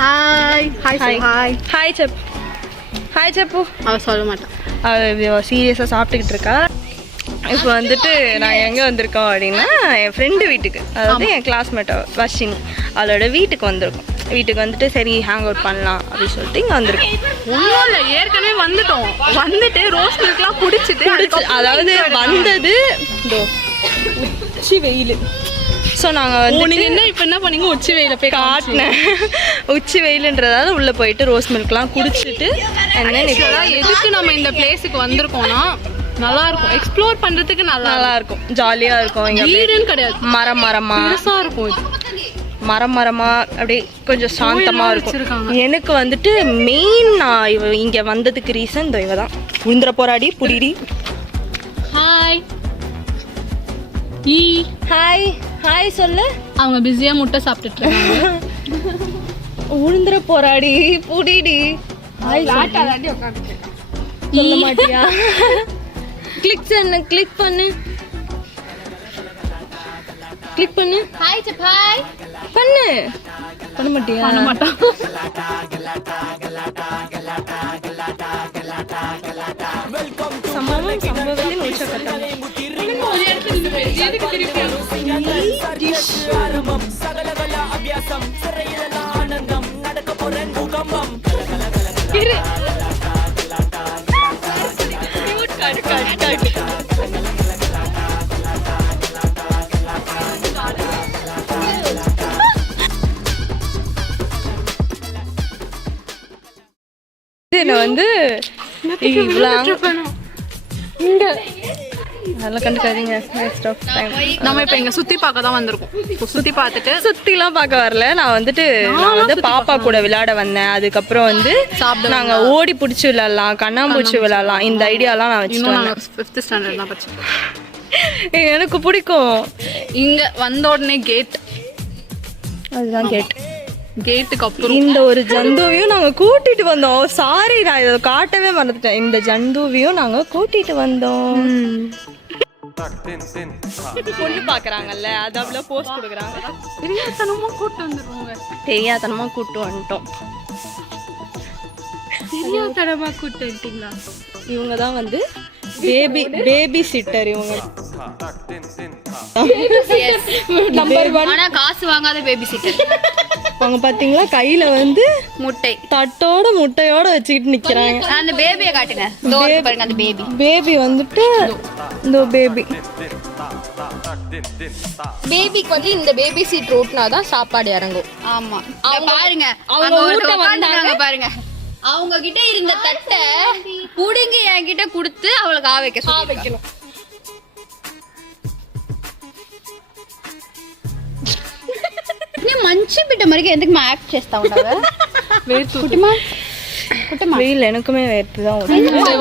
Hi hi hi hi செப் hi செப்பு. அவள் சொல்ல மாட்டான். அவள் சீரியஸாக சாப்பிட்டுக்கிட்டு இருக்கா. இப்போ வந்துட்டு நான் எங்கே வந்திருக்கோம் அப்படின்னா என் ஃப்ரெண்டு வீட்டுக்கு, அதாவது என் கிளாஸ்மேட் வர்ஷினி, அவளோட வீட்டுக்கு வந்திருக்கோம். வீட்டுக்கு வந்துட்டு சரி ஹேங் அவுட் பண்ணலாம் அப்படின்னு சொல்லிட்டு இங்கே வந்திருக்கோம். ஒன்றும் இல்லை, ஏற்கனவே வந்துட்டு ரோஸ் மில்க்லாம் குடிச்சிட்டு அதாவது வந்தது உச்சி வெயில். ஸோ நாங்கள் வந்து என்ன இப்போ என்ன பண்ணீங்க, உச்சி வெயில போய் காட்டினேன். உச்சி வெயிலுன்றதால உள்ளே போயிட்டு ரோஸ் மில்க்லாம் குடிச்சிட்டு எதுக்கு நம்ம இந்த பிளேஸுக்கு வந்திருக்கோம்னா நல்லா இருக்கும், எக்ஸ்ப்ளோர் பண்றதுக்கு நல்லா இருக்கும், ஜாலியா இருக்கும். இங்க வீடுன்னு கிடையாது, மரமா பெருசா இருக்கும், மரமா அப்படியே கொஞ்சம் சாந்தமா இருக்கும். எனக்கு வந்துட்டு மெயின் நான் இங்க வந்ததுக்கு ரீசன் இவ தான். உளுந்துற போராடி புடிடி. ஹாய் ஹாய் ஹாய் சொல்லு. அவங்க பிஸியா முட்டை சாப்பிட்டுட்டு இருக்காங்க. உளுந்துற போராடி புடிடி. சொல்ல மாட்டியா? கிளிக் பண்ணு. ஹாய் செப் ஹாய் பண்ண மாட்டியா? பண்ண மாட்டான். சம்பவத்தின் உச்சகட்டம். வந்து அதெல்லாம் கண்டுக்காதீங்க. நம்ம இப்போ இங்கே சுற்றி பார்க்க தான் வந்திருக்கோம். சுற்றி பார்த்துட்டு சுற்றிலாம் பார்க்க வரல. நான் வந்து பாப்பா கூட விளையாட வந்தேன். அதுக்கப்புறம் வந்து நாங்கள் ஓடி பிடிச்சி விளையாடலாம், கண்ணாம்பூச்சி விளையாடலாம், இந்த ஐடியாலாம் நான் வச்சுருவேன். 5th ஸ்டாண்டர்ட் தான் படிச்சேன். எனக்கு பிடிக்கும். இங்கே வந்த உடனே கேட், அதுதான் கேட்டுக்கு அப்புறம் இந்த ஒரு ஜந்துவையும் நாங்கள் கூட்டிட்டு வந்தோம். சாரி, நான் இதை காட்டவே மறந்துட்டேன். இந்த ஜந்துவையும் நாங்கள் கூட்டிட்டு வந்தோம். பொண்ணு பாக்குறாங்கல்ல, அது அவ்வளோ போஸ்ட் கொடுக்குறாங்க. தெரியாதனமா கூட்டு வந்துருவாங்க. தெரியாதனமா கூட்டு வந்துட்டோம். தெரியாதனமா கூட்டு வந்துட்டீங்களா? இவங்க தான் வந்து பேபி சிட்டர். இவங்க ஆனா காசு வாங்காத பேபி சிட்டர். அவங்க பாத்தீங்களா கையில வந்து முட்டை முட்டையோட வச்சுக்கிட்டு நிக்கிறாங்க. அந்த பேபியை காட்டுங்க. பாருங்க, அந்த பேபி வந்துட்டு இந்த பேபிக்கு வந்து இந்த பேபி சீட் ஓட்டுனாதான் சாப்பாடு இறங்கும். ஆமா, பாருங்க அவங்க பாருங்க, அவங்க கிட்ட இருந்த தட்டை புடுங்கி என்கிட்ட கொடுத்து அவளுக்கு வைக்கணும். మంచి బిడ్డ మరికి ఎందుకు మా యాక్ట్ చేస్తా ఉంటావా? కుటిమా வெயில் எனக்குமே வேர்த்து தான்.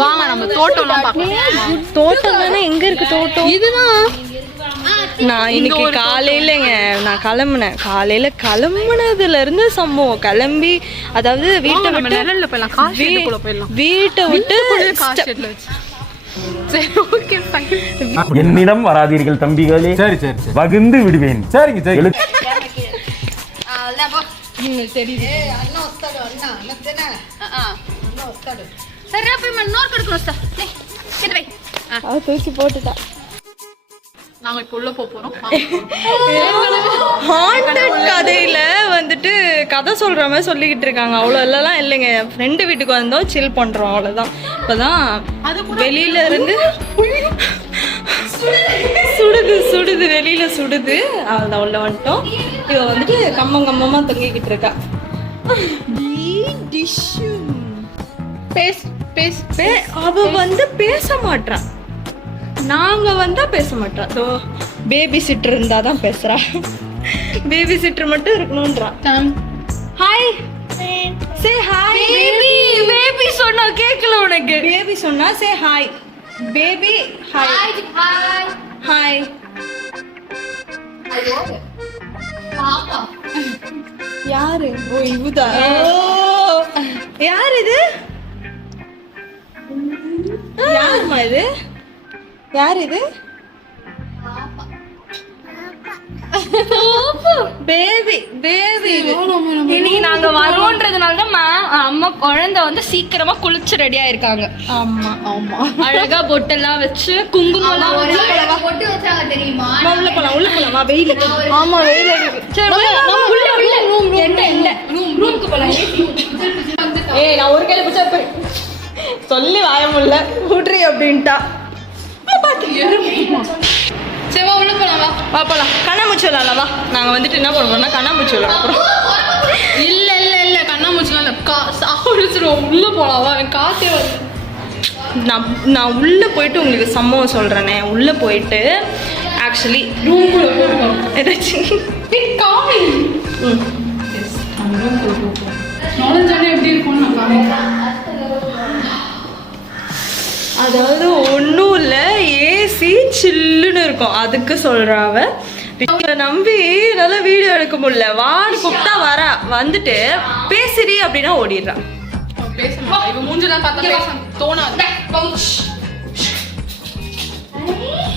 வாங்க நம்ம தோட்டம்லாம் பார்க்கலாம். தோட்டம் தானே, எங்க இருக்கு தோட்டம்? இதுதான். நான் இன்னைக்கு காலையிலங்க நான் கிளம்புனதுல இருந்து சம்பவம். கிளம்பி அதாவது வீட்டை விட்டு என்னிடம் வராதீர்கள் தம்பிகளே. சரி வகுந்து விடுவேன். சரிங்க சரி. தூக்கி போட்டுட்டா. நாங்க இப்ப உள்ள போறோம். ஹாண்டட் கதையில வந்துட்டு கதை சொல்ற மாதிரி சொல்லிக்கிட்டு இருக்காங்க. அவ்வளோ எல்லாம் இல்லைங்க. ஃப்ரெண்டு வீட்டுக்கு வந்தோம், சில் பண்றோம், அவ்வளோதான். இப்போதான் வெளியில இருந்து சுடுது வெளியில சுடுது. அவ்வளோதான் உள்ள வந்துட்டோம். இவ வந்துட்டு கம்மமா தொங்கிக்கிட்டு இருக்கா. அவ வந்து பேச மாட்டா, நாங்க வந்தா பேச மாட்டா. பேபி சிட்டர் இருந்தாதான் பேசுறா. பேபி சிட்டர் மட்டும் இருக்கணும்ன்றா. Hi say hi. பேபி சொன்னா கேட்கல உனக்கு. பேபி சொன்னா say hi. Baby hi hi. யாரு? ஓ இவுதா. யார் இது? யாருமா இது? யார் இது? பேபி பேபி இன்னைக்கு நாங்க வரோன்றதுனால தான் அம்மா குழந்தை வந்து சீக்கிரமா குளிச்சு ரெடியா இருக்காங்க. ஆமா ஆமா அழகா பொட்டெல்லாம் வச்சு குங்குமம் எல்லாம் பொட்டு வச்சாங்க தெரியுமா? உள்ள போலாமா வெயில்? ஆமா வெயில் அடிக்குது. சரி உள்ள ரூம் இல்ல ரூமுக்கு போலாம். ஏய் நான் ஒரு கையில பிடிச்சா சொல்லி வாய முடியல விட்ரி அப்படின்ட்டா. சரி வா உள்ள போலாம் வா போலாம். கண்ணாமூச்சி விளாடலாம் வா. நாங்க வந்துட்டு என்ன பண்ணுவோம்னா கண்ணாமூச்சி விளாட போறோம். இல்ல இல்ல இல்ல கண்ணாமூச்சிலாம் இல்ல சாப்பிடுச்சிரும். உள்ள போலாம் வா. காத்தே வருது. நான் உள்ள போயிட்டு உங்களுக்கு சம்பவம் சொல்றேனே. உள்ள போயிட்டு ஆக்சுவலி ரூம்குள்ள போறோம். ஏதாச்சும் காமி நாலேஜ் எப்படி இருக்கும்னு நான் காமிக்கிறேன். அதாவது ஒன்றும் இல்லை ஏசி சில்லுன்னு இருக்கும் அதுக்கு சொல்றாவ. நம்பி நல்லா வீடியோ எடுக்க முடியல. வான்னு கூப்பிட்டா வரா வந்துட்டு பேசுறி அப்படின்னா ஓடிடுறான். இவ மூஞ்செல்லாம் பார்த்தா பேச தோணாது.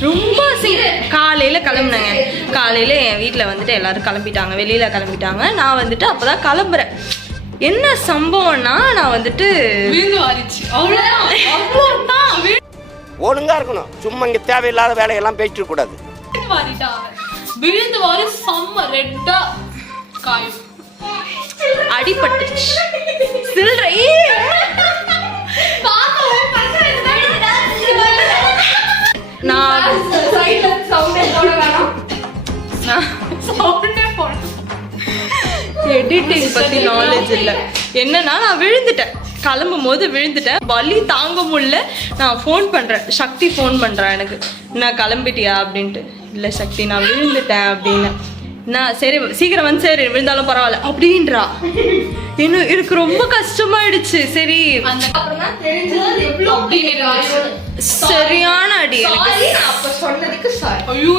ரொம்ப காலையில கிளம்புனேங்க. காலையில என் வீட்டில் வந்துட்டு எல்லாரும் கிளம்பிட்டாங்க, வெளியில கிளம்பிட்டாங்க. நான் வந்துட்டு அப்பதான் கிளம்புறேன். என்ன சம்பவம்னா நான் வந்துட்டு வீந்து வாரிச்சு. அவ்வளவுதான் ஒழுங்கா இருக்கணும். சும்மா இங்க தேவையில்லாத வேலையெல்லாம் பேசிட்டு கூடாது. விழுந்து வாரி செம்ம ரெட்டா காயும் அடிபட்டுச்சு. சில்லறை எடிட்டிங் பத்தி நாலேஜ் இல்லை. என்னன்னா நான் விழுந்துட்டேன், கிளம்பும் போது விழுந்துட்டேன். வலி தாங்க முடியல. நான் ஃபோன் பண்றேன், சக்தி ஃபோன் பண்றேன் எனக்கு. நான் கிளம்பிட்டியா அப்படின்ட்டு. இல்லை சக்தி நான் விழுந்துட்டேன் அப்படின்னு. நான் சரி சீக்கிரம் வந்து சரி விழுந்தாலும் பரவாயில்ல அப்படின்றா. இன்னும் எனக்கு ரொம்ப கஷ்டமாயிடுச்சு. சரி சரியான அடி எனக்கு. ஐயோ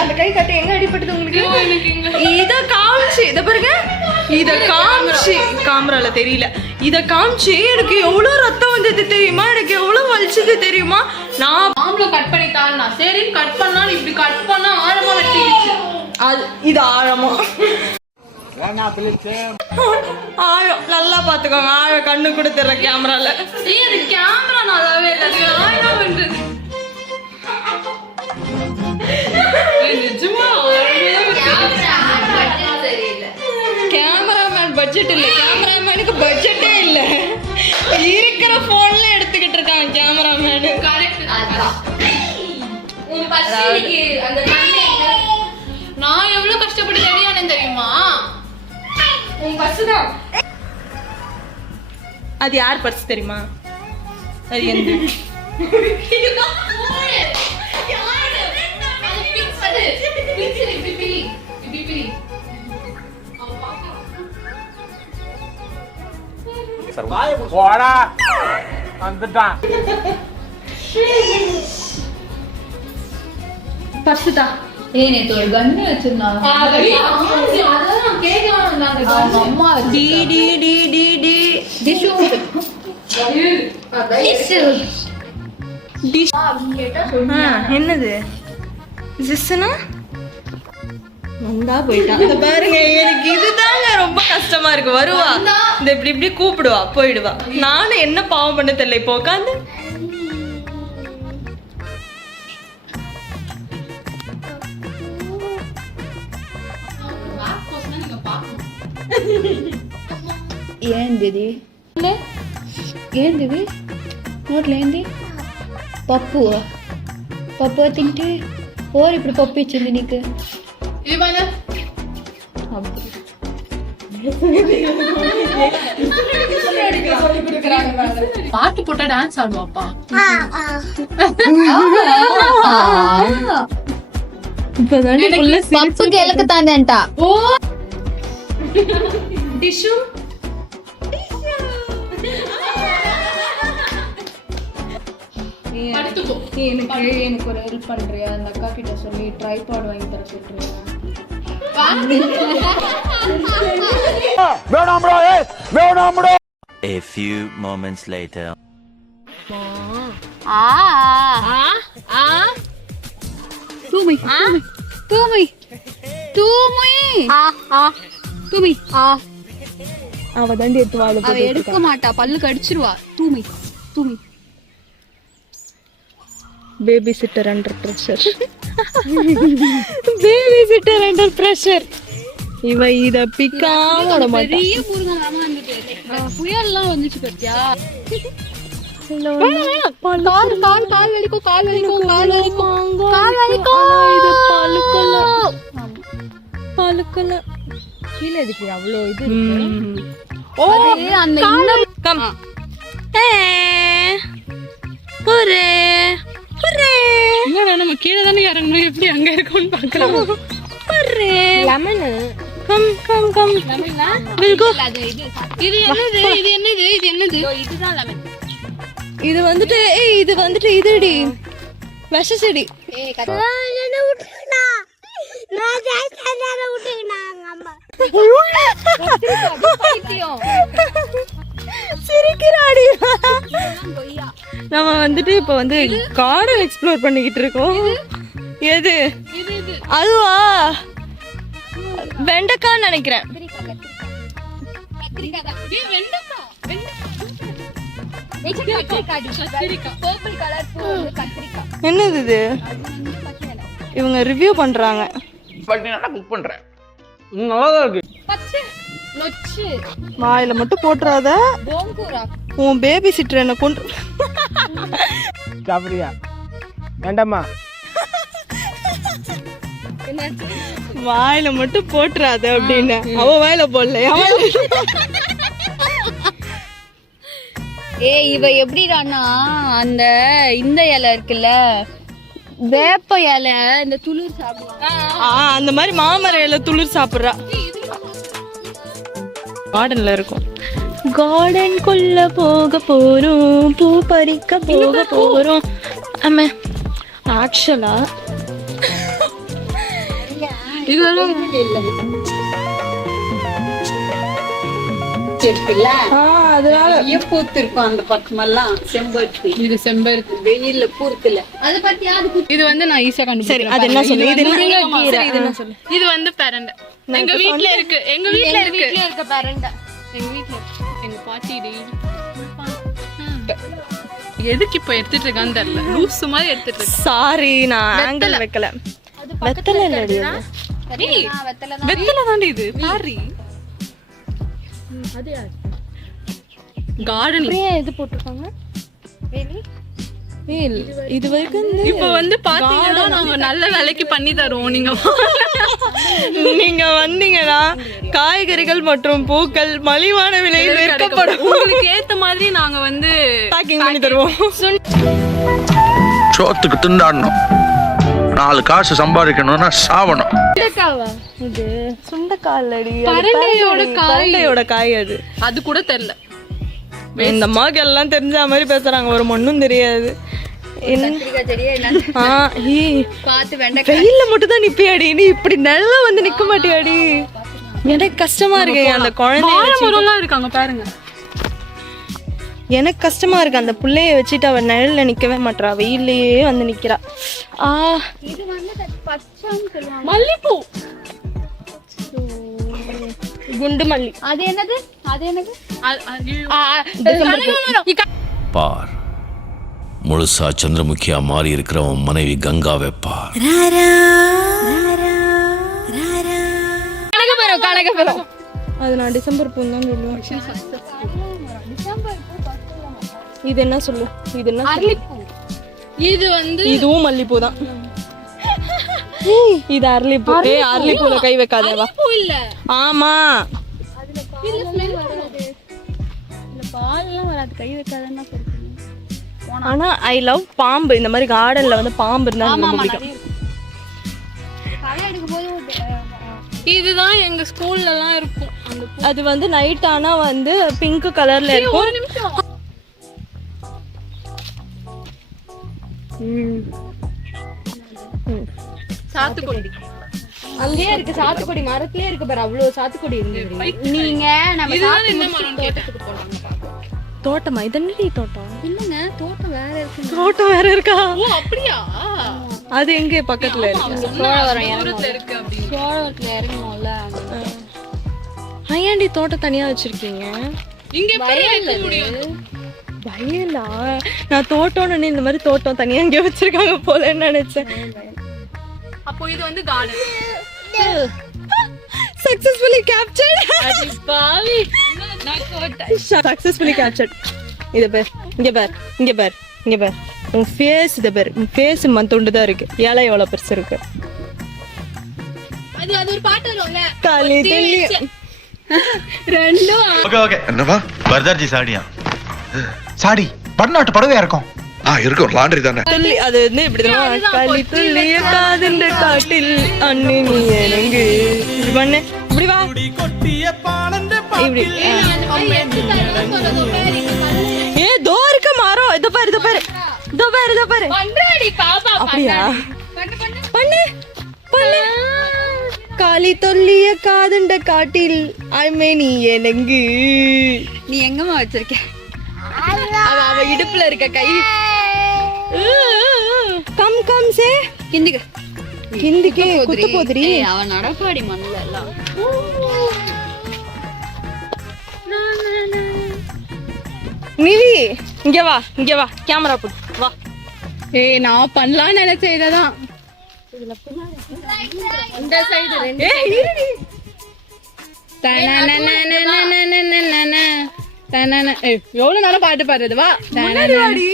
அந்த கை கட்டு எங்க அடிபட்டது உங்களுக்கு? இத காமிச்சு இத பாருங்க. இத காமிச்சு காமரால தெரியல. இத காமிச்சு எனக்கு எவ்வளவு ரத்தம் வந்தது தெரியுமா? எனக்கு எவ்வளவு வலிச்சது தெரியுமா? நான் ஆம்ல கட் பண்ணிட்டான்னா சரி கட் பண்ணா இப்படி கட் பண்ணா ஆழமா வெட்டிடுச்சு. அது இது ஆழமா ஆழம் நல்லா பாத்துக்கோங்க. ஆழம் கண்ணு கொடுத்துற கேமரால. அது கேமரா நல்லாவே இல்லை. நான் என்ன பண்றது? நிஜமா கேமராமேன் பட்ஜெட் இல்ல. கேமராமேனுக்கு பட்ஜெட்டே இல்ல. இருக்கிற போன்ல எடுத்துக்கிட்டு இருக்காங்க கேமராமேன். நான் எவ்வளவு கஷ்டப்பட்டு ரெடியானேன் தெரியுமா? அது யார் பர்ஸ் தெரியுமா? அது எந்த போடா வந்துட்டான். பர்ஸுதா நேத்து ஒரு கன்னு வச்சிருந்தாங்க. அம்மா டி டி டி டி டி டிஷு என்னது ஜிஸ்னா வந்தா போயிட்டா. பாருங்க எனக்கு இதுதாங்க ரொம்ப கஷ்டமா இருக்கு. வருவா இந்த இப்படி இப்படி கூப்பிடுவா போயிடுவா. நானும் என்ன பாவம் பண்ண தெரியல. இப்போ உட்காந்து ఏంది ఏంది నోట్లో ఏంది? పప్పు పప్పు తింటే ఓరు ఇప్పుడు పప్పు ఇచ్చింది నీకు. பாட்டு போட்டா டான்ஸ் ஆடுவாப்பா. పప్పు గెలకుతాందంట. டிஷ்யூ எனக்கு ஒரு ஹெல்ப் பண்றியா? அந்த அக்கா கிட்ட சொல்லி ட்ரைபாட் வாங்கி தர சொல்றியா? A few moments later. தூமி தூமி தூமி தூமி அவ தாண்டி எடுத்து வாழ அவ எடுக்க மாட்டா, பல்லு கடிச்சிருவா. தூமி தூமி. Baby sitter under pressure. Baby sitter under pressure. இவ இத பிக்காம விட மாட்டா. பெரிய முருங்கன் வந்துட்டு புயல்லாம் வந்துச்சு பத்தியா? கால் வலிக்கும் கால் வலிக்கும் கால் வலிக்கும் கால் வலிக்கும். இது பழுக்கல பழுக்கல. கீழே இருக்கு அவ்வளோ இது இருக்கு. ஓ அந்த இன்னும் கம் ஒரே ஒரே என்னடா நம்ம கீழே தானே இறங்கணும், எப்படி அங்க இருக்கோம்னு பார்க்கலாம். ஒரே lemon. Come come come will go. அது இது இது என்னது இது என்னது இது என்னது? இதுதான் லெமன். இது வந்துட்டு இது வந்துட்டு இதுடி விஷ செடி. ஏய் கத்த. சிரிக்கிறாடி. நம்ம வந்துட்டு இப்ப வந்து கார்டன் எக்ஸ்ப்ளோர் பண்ணிக்கிட்டு இருக்கோம். எது அதுவா? வெண்டைக்கான்னு நினைக்கிறேன். என்னது இது? இவங்க ரிவ்யூ பண்றாங்க. குக் பண்றேன். நல்லாதான் இருக்கு. வாயில மட்டும் போட்டுறாத. உன் பேபி சிட்டர் என்ன கொண்டு சாப்பிடுறியா? வேண்டாமா? வாயில மட்டும் போட்டுறாத அப்படின்னு. அவ வாயில போடல. ஏய் இவ எப்படிடான்னா அந்த இந்த இலை இருக்குல்ல, வேப்ப இலை, இந்த துளிர் சாப்பிடுவாங்க. அந்த மாதிரி மாமர இலை துளிர் சாப்பிடுறா. கார்டன்ல இருக்கும். கார்டனுக்குள்ள போக போறோம், பூ பறிக்க போக போறோம். ஆமா ஆக்சுவலா இதெல்லாம் அதனால பூத்திருக்கும் அந்த பக்கமெல்லாம் செம்பருத்தி. இது செம்பருத்தி. வெயில்ல பூர்க்கல. அது பத்தியா? இது வந்து நான் ஈஸியா சரி கண்டுபிடிக்கிறேன். அது என்ன சொல்லு? இது முருங்கைக்கீரை. இது என்ன சொல்லு? இது வந்து பெரண்டை. எங்க வீட்ல இருக்கு. எங்க வீட்ல இருக்கு. இருக்க பரண்டை. எங்க வீட்ல இருக்கு. எங்க பாட்டிடி. எதுக்கு இப்ப எடுத்துட்டு இருக்கான்னு தெரியல. லூஸ் மாதிரி எடுத்துட்டு இருக்கு. சாரி நான் ஆங்கிள் வைக்கல. வெத்தலை இல்லடி அது. வெத்தலை தாண்டி இது. பாரு. கார்டனிங். இது போட்டுருக்காங்க. இது வரைக்கும் இப்ப வந்து பாத்தீங்கன்னா நாங்க நல்ல விலைக்கு பண்ணி தருவோம். நீங்க வந்தீங்கன்னா காய்கறிகள் மற்றும் பூக்கள் மலிவான விலையில் விற்கப்படும். உங்களுக்கு ஏத்த மாதிரி நாங்க வந்து பேக்கிங் பண்ணி தருவோம். சோத்துக்கு திண்டாடணும், 4 காசு சம்பாதிக்கணும்னா சாவணும். இது சுண்டைக்காலடி. பரண்டையோட காய் அது. அது கூட தெரியல. இந்த அம்மாக்கு எல்லாம் தெரிஞ்ச மாதிரி பேசுறாங்க. ஒரு மண்ணும் தெரியாது. பார்த்து வெண்டை வெயில்ல மட்டும் தான் நிப்பியாடி. நீ இப்படி நல்லா வந்து நிக்க மாட்டியாடி. எனக்கு கஷ்டமா இருக்கு. அந்த குழந்தைய இருக்காங்க பாருங்க. எனக்கு கஷ்டமா இருக்கு. அந்த புள்ளைய வச்சுட்டு அவ நிழல்ல நிக்கவே மாட்டா. வெயில்லயே வந்து நிக்கிறா. இது வந்து பச்சைன்னு சொல்லுவாங்க. மல்லிப்பூ. குண்டு மல்லி. அது என்னது? அது என்னது? பார், முழுசா சந்திரமுகியா மாறி இருக்கிறவன் மனைவி கங்காவை பார். கனகபுரம். அது நான் டிசம்பர் பூ தான் சொல்லுவேன். இது என்ன சொல்லு? இது என்ன? அரளிப்பூ. இது வந்து இதுவும் மல்லிப்பூ தான். இது அரளிப்பூ. அரளிப்பூல கை வைக்காதவா? பூ இல்ல. ஆமா. இதுல ஸ்மெல் வராது. இந்த பால் எல்லாம் வராது. கை வைக்காதன்னா சொல்றீங்க. ஆனா ஐ லவ் பாம்பு. இந்த மாதிரி கார்டன்ல வந்து பாம்பு இருந்தா எனக்கு ரொம்ப பிடிக்கும். களை எடுக்கும்போது இதுதான் எங்க ஸ்கூல்ல எல்லாம் இருக்கும். அந்த அது வந்து நைட் ஆனா வந்து பிங்க் கலர்ல இருக்கும். ஒரு நிமிஷம். சாத்துக்குடி. அங்கேயே இருக்கு சாத்துக்குடி. மரத்திலே இருக்கு பாரு. அவ்வளவு சாத்துக்குடி இருக்கு. நீங்க நம்ம இதுதான் என்ன மரம் தோட்டத்துக்கு போலாம். தோட்டமா? இது என்னடி தோட்டம்? இல்லங்க, தோட்டம் வேற இருக்கு. தோட்டம் வேற இருக்கா? ஓ அப்படியா? அது எங்க பக்கத்துல இருக்கு? சோழவரம் தூரத்துல இருக்கு அப்படின்னு. சோழவரத்துல இறங்கணும்ல. ஏன்டி தோட்டம் தனியா வச்சிருக்கீங்க? இங்க எப்படி இருக்க முடியும்? வயலா? நான் தோட்டம்னு இந்த மாதிரி தோட்டம் தனியா இங்க வச்சிருக்காங்க போலன்னு நினைச்சேன். அப்போ இது வந்து கார்டன். Successfully captured. பாவி Successfully captured. இத பார், இங்க பார், இங்க பார், இங்க பார். உன் ஃபேஸ் இத பார். உன் ஃபேஸ் மந்தோண்டு தான் இருக்கு. இலை எவ்வளவு பெருசு இருக்கு. அது ஒரு பாட்டு வரும்ல. காலி தெல்லி. ரெண்டும் ஓகே ஓகே என்னவா பர்தார்ஜி சாடியா சாடி பன்னாட்டு படவே இருக்கும் இருக்கும் லாண்ட்ரி தானே துள்ளி அது வந்து இப்படி தான் காலி துள்ளிய காதின்ற காட்டில் அண்ணி நீ எனக்கு இப்படி பண்ணு இப்படி வா இப்படி ஏ தோ இருக்க மரம் இத பாரு இத பாரு இதோ பாரு இதோ பாரு பண்றாடி பாப்பா. அப்படியா பண்ணு பண்ணு காலி தொல்லிய காதண்ட காட்டில் ஐமே நீ எனக்கு நீ எங்கம்மா வச்சிருக்க? அவ இடுப்புல இருக்க கை கம் கம் சே கிந்துக்கு கிந்திக்கு குத்து போதுரி. அவன் நடப்பாடி மண்ணுல எல்லாம். நிவி இங்க வா கேமரா போடு வா. ஏய் நான் பண்ணலாம்னு நினைச்ச இததான். இந்த சைடு ரெண்டு. ஏய் இருடி எவ்வளவு நேரம் பாட்டு பாடுறது வா. முன்னாடி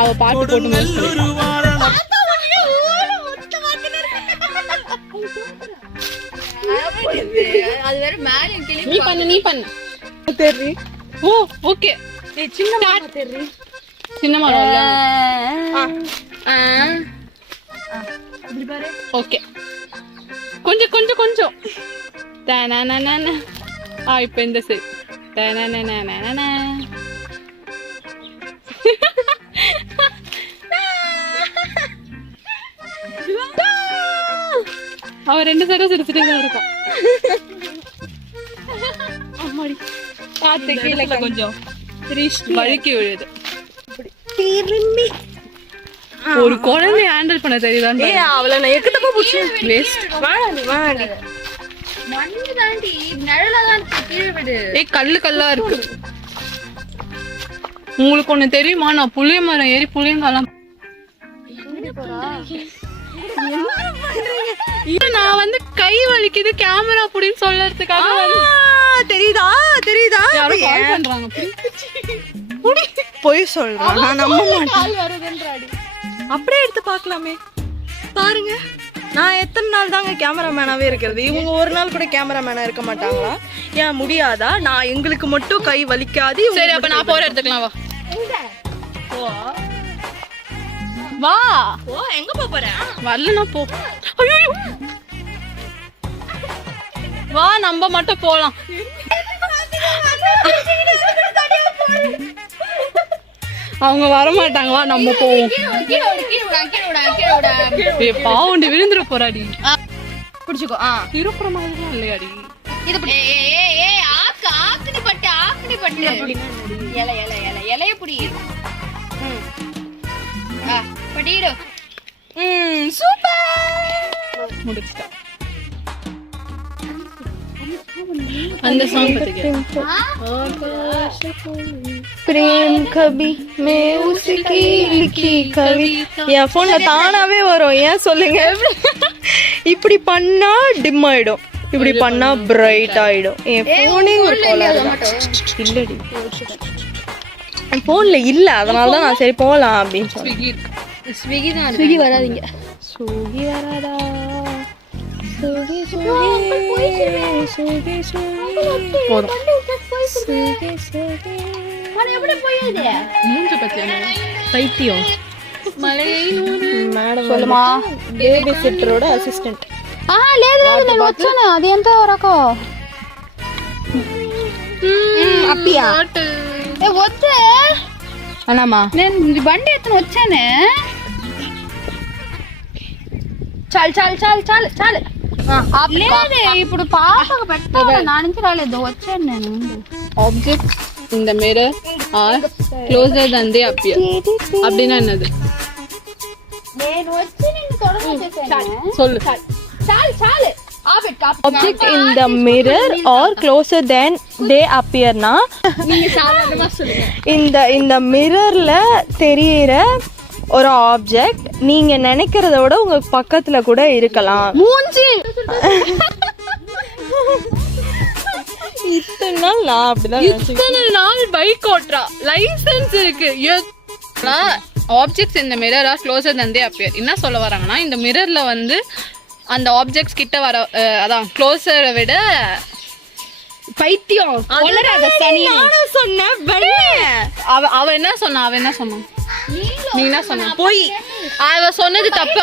அவ பாட்டு போட்டு அது வேற மேல கிளி. நீ பண்ணு தெரி. ஓ ஓகே. ஏய் சின்ன மாமா தெரி. சின்ன மரம் ஓகே. கொஞ்சம் கொஞ்சம் கொஞ்சம் இப்ப இந்த சைடு அவ ரெண்டு சைடும் சிரிச்சுட்டே இருக்கான். பாத்து கீழே கொஞ்சம் வழுக்கி விழுது. ஒரு குழந்தை ஹேண்டில் பண்ண தெரியுதான். ஏய் அவள நான் எக்கத்தப்ப புடிச்சு வேஸ்ட். வாடி மண்ணு தாண்டி நிழல தான் கீழே விடு. ஏய் கல்லா இருக்கு. உங்களுக்கு ஒண்ணு தெரியுமா? நான் புளிய மரம் ஏறி புளியங்காலம். நான் வந்து கை வலிக்குது கேமரா புடின்னு சொல்லறதுக்காக தெரியுதா யாரும் கால் பண்றாங்க. போய் சொல்றேன் நான் நம்ப மாட்டேன். அப்படியே எடுத்து பார்க்கலாமே. பாருங்க நான் எத்தனை நாள் தாங்க கேமராமேனாவே இருக்கிறது. இவங்க ஒரு நாள் கூட கேமராமேனா இருக்க மாட்டாங்களா? ஏன் முடியாதா? நான் எங்களுக்கு மட்டும் கை வலிக்காது. சரி அப்ப நான் போற எடுத்துக்கலாம் வா. வா எங்க போறேன்? வரலனா போ. ஐயோ வா நம்ம மட்டும் போலாம். அவங்க வர மாட்டாங்க. வா நம்ம போவோம். பாவுண்டி விழுந்துட போறாடி. குடிச்சுக்கோ. திருப்புற மாதிரிலாம் இல்லையாடி. இது புடி. ஏய் ஆக்குனி பட்டு இலைய புடி. படிடு. சூப்பர். முடிச்சிட்டா. அந்த சாங் பத்தியா? प्रेम कभी मैं उसकी लिखी कवि. என் போன்ல தானாவே வரும். ஏன் சொல்லுங்க? இப்படி பண்ணா டிம் ஆயிடும், இப்படி பண்ணா பிரைட் ஆயிடும். என் போனே ஒரு கோளாறு இல்லடி. என் போன்ல இல்ல, அதனால தான் நான் சரி போலாம் அப்படின்னு சொன்னேன். ஸ்விக்கி தான். ஸ்விக்கி வராதீங்க. சுகி வராதா? சுகி போதும். மூஞ்ச பத்தியா? பைத்தியம். మేడం சொல்லுமா. బేబీ సిట్టరోட అసిస్టెంట్. లేదు నేను వచ్చాను. అది ఎంత వరకు అప్పియా? వద్దే అన్నమ్మా. నేను బండి ఎత్తున వచ్చానే. చాలు చాలు చాలు చాలు చాలు లేదే ఇప్పుడు పాపకు పెట్టాలి నా నుంచి రాలేదు వచ్చాను నేను object in the mirror are closer than they appear அப்படின்னு என்னது నేను వచ్చి నిన్ను తొడగొట్టేసాను சொல்லு చాలు చాలు ఆపెట్టు object in the mirror are closer than they அப்பியர்னா நீங்க சாதாரணமா சொல்லுங்க இந்த மிரர்ல தெரியிற ஒரு ஆப்ஜெக்ட் நீங்க நினைக்கிறத விட உங்க பக்கத்துல கூட இருக்கலாம். மூஞ்சி இத்தனை நாள் நான் அப்படிதான் இத்தனை நாள் பைக் ஓட்டுறா லைசென்ஸ் இருக்கு objects in the mirror are closer than they appear என்ன சொல்ல வராங்கன்னா இந்த மிரர்ல வந்து அந்த ஆப்ஜெக்ட்ஸ் கிட்ட வர அதான் க்ளோசரை விட பைத்தியம் வளராத சனி நானும் சொன்னேன். அவ என்ன சொன்னா நீ என்ன சொன்ன போய் அவ சொன்னது தப்பு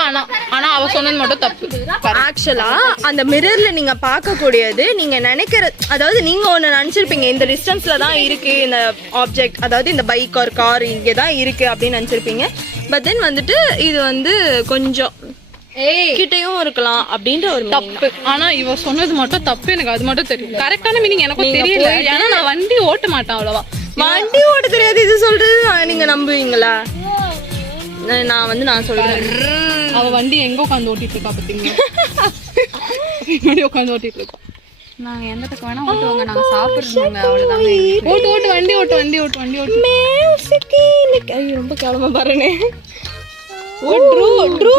ஆனா அவ சொன்னது மட்டும் தப்பு ஆக்சுவலா அந்த மிரர்ல நீங்க பார்க்கக்கூடியது நீங்க நினைக்கிற அதாவது நீங்க ஒண்ணு நினைச்சிருப்பீங்க இந்த டிஸ்டன்ஸ்ல தான் இருக்கு இந்த ஆப்ஜெக்ட் அதாவது இந்த பைக் ஒரு கார் இங்கே தான் இருக்கு அப்படின்னு நினைச்சிருப்பீங்க. பட் தென் வந்துட்டு இது வந்து கொஞ்சம் கிட்டையும் இருக்கலாம் அப்படின்ற ஒரு தப்பு ஆனா இவ சொன்னது மட்டும் தப்பு எனக்கு அது மட்டும் தெரியும் கரெக்டான மீனிங் எனக்கும் தெரியல ஏன்னா நான் வண்டி ஓட்ட மாட்டேன் அவ்வளவா வண்டி ஓட்ட தெரியாது இது சொல்றது நீங்க நம்புவீங்களா? நான் சொல்றேன் அவ வண்டி எங்க உட்காந்து ஓட்டிட்டு இருக்கா பாத்தீங்களா முன்னாடி உட்காந்து ஓட்டிட்டு இருக்கா நாங்க எந்த பக்கம் வேணா ஓட்டுவாங்க நாங்க சாப்பிடுறோங்க அவ்வளவுதாங்க ஓட்டு வண்டி ஓட்டு மியூசிக் ஐயோ ரொம்ப கேவலமா பாருனே ட்ரூ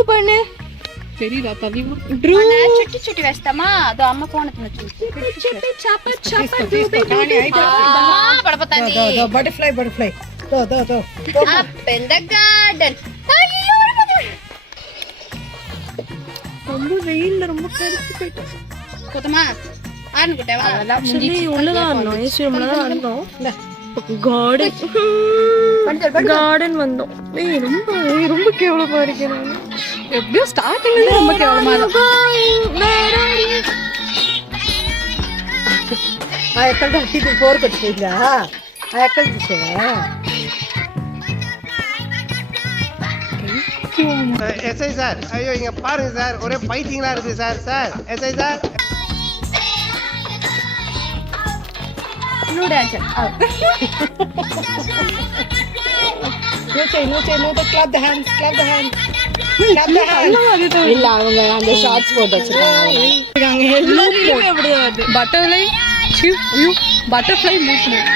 பண்ணு தெரியுதா பதிவு చుట్టి చుట్టి వేస్తామా అదో అమ్మ ఫోన్ పడిపోతాంది బటర్ఫ్లై పెద్ద గార్డెన్ ரொம்ப வெயில்ல ரொம்ப கருத்து போயிட்டு పోతామా అనుకుంటావా உள்ளதான் இருந்தோம் ஏசி ரூம்ல தான் இருந்தோம் கார்டன் வந்தோம். ரொம்ப கேவலமா இருக்கேன் எப்படியோ ஸ்டார்டிங்ல ரொம்ப கேவலமா ఎక్కడ ఇది ఫోర్ కొట్టిందా ఎక్కడ చూసావా எஸ்ஐ சார் ஐயோ இங்க பாருங்க சார் ஒரே பைத்தியங்களா இருக்கு sir sir SI sir No dancer. No, clap the hands. இல்ல அவங்க அந்த ஷார்ட்ஸ் போட்டு வச்சிருக்காங்க எல்லாரும் எப்படி வருது butterfly movement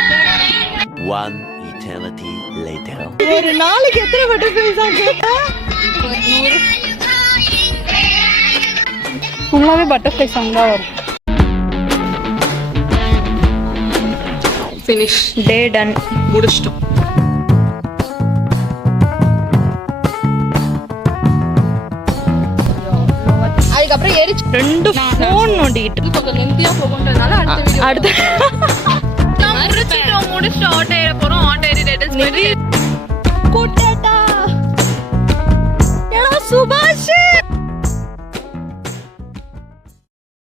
One eternity later. ஒரு நாளைக்கு எத்தனை பட்டர்ஃப்ளைஸ் ஆகுது? ஃபுல்லாவே பட்டர்ஃப்ளை சாங் தான் வரும் ஃபினிஷ் டே டன் முடிச்சிட்டோம் அதுக்கப்புறம் எரிச்சு 2 ஃபோன் நோண்டிட்டு கொஞ்சம் லென்த்தியா போகுன்றதுனால அடுத்த வீடியோ அடுத்து முடிச்சிட்டோம் ஆட்டோ ஏற போறோம் ஆட்டோ ஏறி